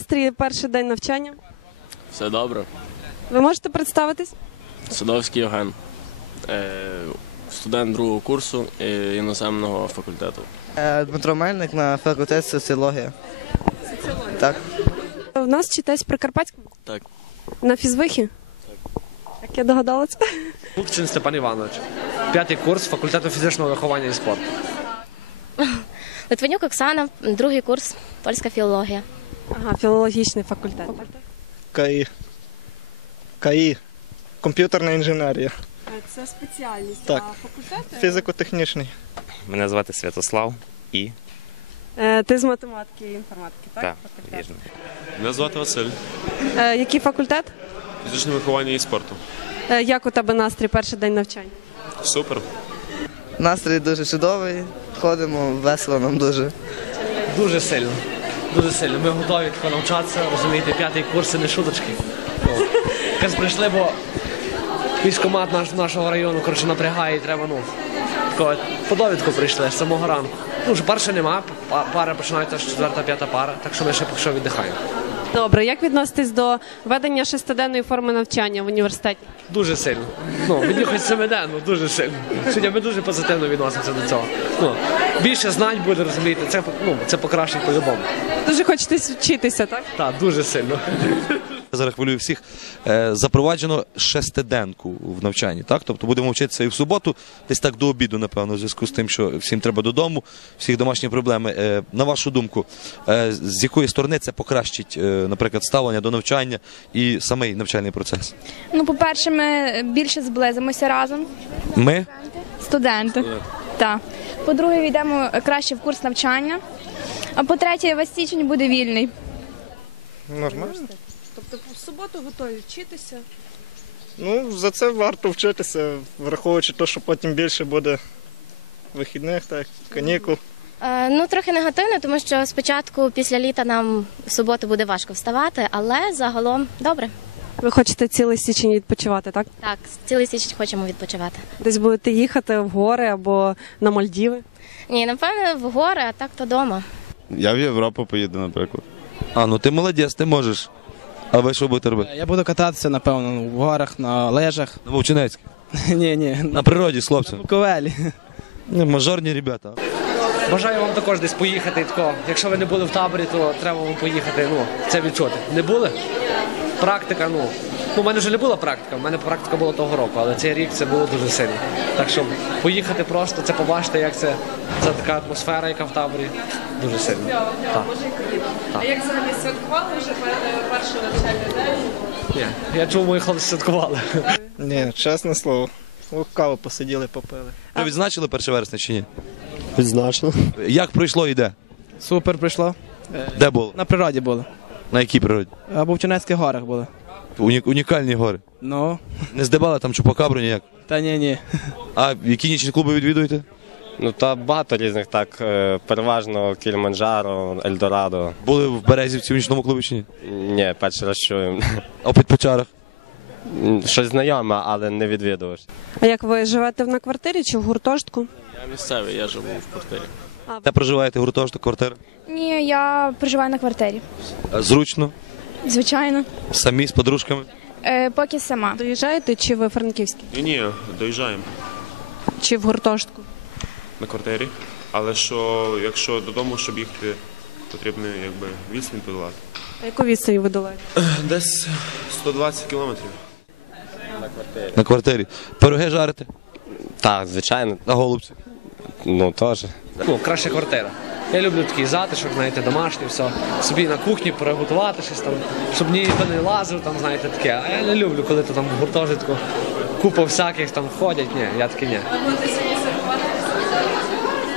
настрій перший день навчання? Все добре. Ви можете представитись? Садовський Євген. Е, студент другого курсу е, іноземного факультету. Е, Дмитро Мельник на факультет соціологія. Так. У нас вчитесь при Карпатському? Так. На фізвихі? Як я догадалася? Лукчин Степан Іванович. П'ятий курс факультету фізичного виховання і спорту. Литвинюк Оксана, другий курс, польська філологія. Ага, філологічний факультет. КАІ. КАІ. Комп'ютерна інженерія. Це спеціальність. Так. А факультет? Фізико-технічний. Мене звати Святослав і Е, ти з математики і інформатики, так? так, Факультет. вірно. Мене звати Василь. Е, який факультет? Фізичне виховання і спорту. Е, як у тебе настрій перший день навчання? Супер. Настрій дуже чудовий. Ходимо, весело нам дуже. Дуже сильно. Дуже сильно. Ми готові тако навчатися, розумієте, п'ятий курс це не шуточки. Якось прийшли, бо військомат наш, нашого району коротше, напрягає і треба, ну, тако, по довідку прийшли з самого ранку. Ну, вже перше нема, пара починається четверта, п'ята пара, так що ми ще поки що віддихаємо. Добре, як відноситесь до ведення шестиденної форми навчання в університеті? Дуже сильно. Ну, мені хоч семиденно, дуже сильно. Сьогодні ми дуже позитивно відносимося до цього. Ну, більше знань буде, розумієте, це, ну, це покращить по-любому. Дуже хочете вчитися, так? Так, дуже сильно. Зараз хвилюю всіх. Е, запроваджено шестиденку в навчанні. Так? Тобто будемо вчитися і в суботу, десь так до обіду, напевно, в зв'язку з тим, що всім треба додому, всіх домашні проблеми. Е, на вашу думку, е, з якої сторони це покращить, наприклад, ставлення до навчання і самий навчальний процес? Ну, по-перше, ми більше зблизимося разом, Ми студенти. Так. По-друге, війдемо краще в курс навчання. А по-третє, весь січень буде вільний. Нормально. Тобто в суботу готові вчитися. Ну, за це варто вчитися, враховуючи те, що потім більше буде вихідних, так, канікул. Е, ну, трохи негативно, тому що спочатку після літа нам в суботу буде важко вставати, але загалом добре. Ви хочете цілий січень відпочивати, так? Так, цілий січень хочемо відпочивати. Десь будете їхати в гори або на Мальдіви. Ні, напевно, в гори, а так то вдома. Я в Європу поїду, наприклад. а ну ти молодець, ти можеш. А ви що будете робити? Я буду кататися, напевно, в горах, на лежах. На Вовчинецькій. Ні, ні, На природі з хлопцем. Буковелі. Мажорні ребята. Бажаю вам також десь поїхати. Тако. Якщо ви не були в таборі, то треба вам поїхати. Ну, це відчути. Не були? Практика, ну. Ну, у мене вже не була практика, у мене практика була того року, але цей рік це було дуже сильно. Так що поїхати просто, це побачити, як це, це така атмосфера, яка в таборі. Дуже сильно. Так. А як взагалі святкували вже навчальний день? Ні, я чув, мої хлопці святкували. Ні, чесне слово. О, Каву посиділи, попили. Ви відзначили 1 вересня чи ні? Відзначено. Як пройшло і де? Супер прийшло. Де було? На природі було. На якій природі? Або в Чонецьких горах було. Уні- унікальні гори. Ну, Не здибали там чупакабру ніяк. та ні, ні. А які нічні клуби відвідуєте? Ну та багато різних так, е, переважно Кільманджаро, Ельдорадо. Були в Березівці в нічному клубі чи ні? Ні, перший раз чую. А в Печарах? Щось знайоме, але не відвідувач. А як ви живете на квартирі чи в гуртожитку? Я місцевий, я живу в квартирі. А... Де проживаєте гуртожиток, квартира? Ні, я проживаю на квартирі. Зручно, Звичайно. самі з подружками. Е, поки сама. Доїжджаєте чи ви франківські? Ні, ні, доїжджаємо Чи в гуртожитку? На квартирі. Але що, якщо додому, щоб їхати, потрібно якби відстань подолати. А яку відстань ви долаєте? Десь 120 кілометрів. На квартирі. Пироги жарите, Так, звичайно, а голубці. ну теж. Ну, краща квартира. Я люблю такий затишок, знаєте, домашній, все. Собі на кухні приготувати щось там, щоб ніхто не лазив, там, знаєте, таке. А я не люблю, коли то там в гуртожитку купа всяких там ходять. Ні, я таки ні.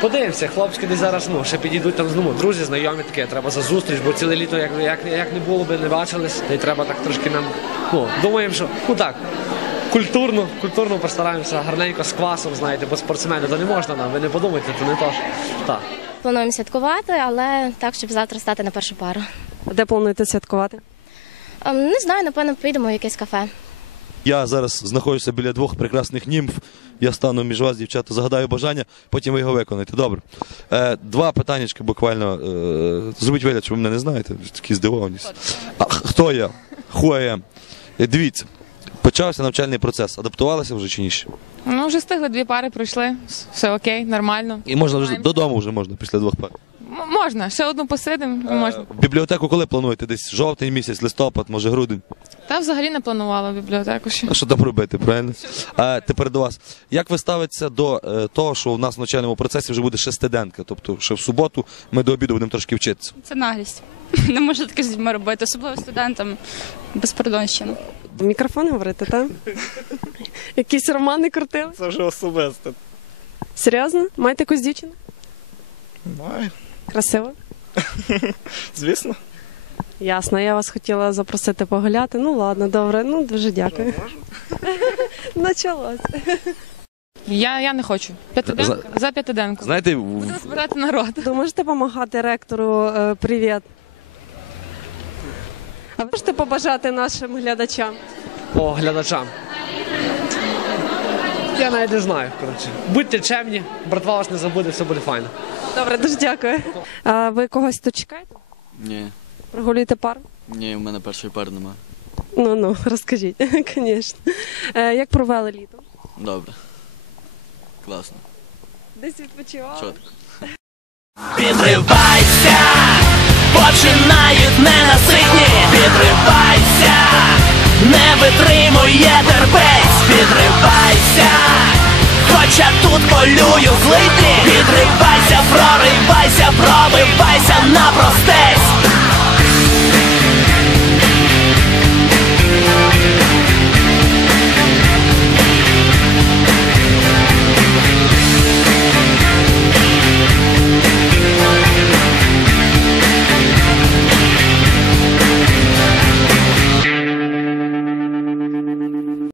Подивимося, хлопчики десь зараз ну, ще підійдуть там ну, друзі, знайомі таке, треба за зустріч, бо ціле літо як, як, як не було би, не бачились, та й треба так трошки нам. Ну, думаємо, що ну так. Культурно, культурно постараємося гарненько з квасом, знаєте, бо спортсмени то не можна нам, ви не подумайте, то не то ж. Так. Плануємо святкувати, але так, щоб завтра стати на першу пару. Де плануєте святкувати? Ем, Не знаю, напевно, поїдемо в якесь кафе. Я зараз знаходжуся біля двох прекрасних німф. Я стану між вас, дівчата, загадаю бажання, потім ви його виконаєте. Добре. Е, два питаннячки буквально. Е, зробіть вигляд, що ви мене не знаєте. Такі здивовані. А, хто я? Who I am? Е, Дивіться, почався навчальний процес. Адаптувалися вже чи ні? ще? Ну, вже встигли, дві пари пройшли. Все окей, нормально. І можна вже додому вже можна після двох пар. М- можна, ще одну посидимо, можна. В бібліотеку коли плануєте? Десь жовтень місяць, листопад, може грудень. Та взагалі не планувала бібліотеку ще. А що там робити, правильно? А тепер до вас. Як ви ставитеся до е, того, що у нас в навчальному процесі вже буде шестиденка? Тобто, що в суботу ми до обіду будемо трошки вчитися. Це наглість. Не можу таке з дітьми робити, особливо студентам безпардонщина. В Мікрофон говорити, так? Якісь романи крутили? Це вже особисте. Серйозно? Маєте якусь дівчину? Маю. Красиво? Звісно. Ясно, я вас хотіла запросити погуляти. Ну ладно, добре, ну дуже дякую. Началось. Я, я не хочу. П'ятиденка. За п'ятиденку. Знаєте, в- Буду збирати народ. Ви можете допомагати ректору е, привіт? А ви можете побажати нашим глядачам? О, глядачам. Я навіть не знаю, коротше. Будьте чемні, братва вас не забуде, все буде файно. Добре, дуже дякую. А ви когось тут чекаєте? Ні, Прогулюєте пару? ні, в мене першої пари немає. Ну ну, розкажіть, звісно. Е, як провели літо? Добре. Класно. Десь відпочивали? Чотко. Підривайся, починають ненаситні. Підривайся, не витримує терпець. Підривайся, тут злити злитні. Підривайся, проривайся, пробивайся на простець.